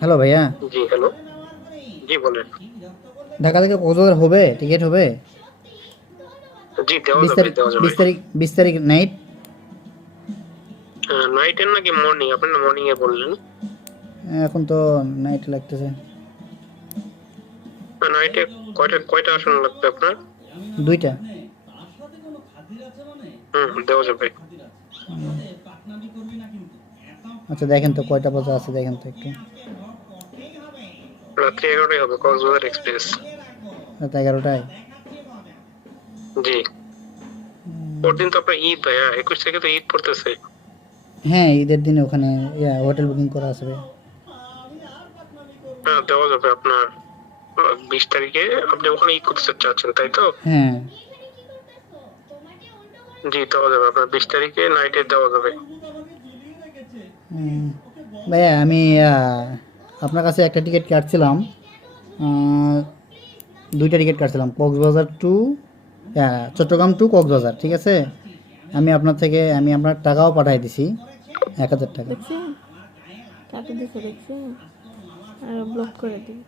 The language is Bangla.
হ্যালো ভাইয়া, জি হ্যালো। জি বলেন। ঢাকা থেকে কক্সবাজার হবে, টিকিট হবে? জি দেওয়া বিশ যাবে তারিখ দেওয়া যাবে। 20 তারিখ নাইট। নাইটের নাকি মর্নিং? আপনি না মর্নিং এ বললেন। এখন তো নাইট লাগতেছে। নাইটে কয়টা কয়টা আসন লাগবে আপনার? দুইটা। দেওয়া যাবে। আচ্ছা দেখেন তো কয়টা বাজে আছে, দেখেন তো একটু। রাত্রি 11টায় হবে কক্সবাজার এক্সপ্রেস। রাত 11টায়। জি। পরদিন তো আপনার ঈদ ভাইয়া, 21 থেকে তো ঈদ পড়তেছে। হ্যাঁ, ঈদের দিনে ওখানে হোটেল বুকিং করা আছে ভাই। হ্যাঁ দেওয়া যাবে আপনার 20 তারিখে। আপনি ওখানে ঈদ করতে চাচ্ছেন তাই তো? হ্যাঁ। জি দেওয়া যাবে আপনার 20 তারিখে নাইটে দেওয়া যাবে। উম, ভাইয়া আমি আপনার কাছে একটা টিকিট কাটছিলাম, আহ, দুইটা টিকিট কাটছিলাম, কক্সবাজার টু চট্টগ্রাম টু কক্সবাজার, ঠিক আছে? আমি আপনার টাকাও পাঠাই দিছি, 1000 টাকা। দেখছেন? কাকে দিছে দেখছেন? আর ব্লক করে দিই।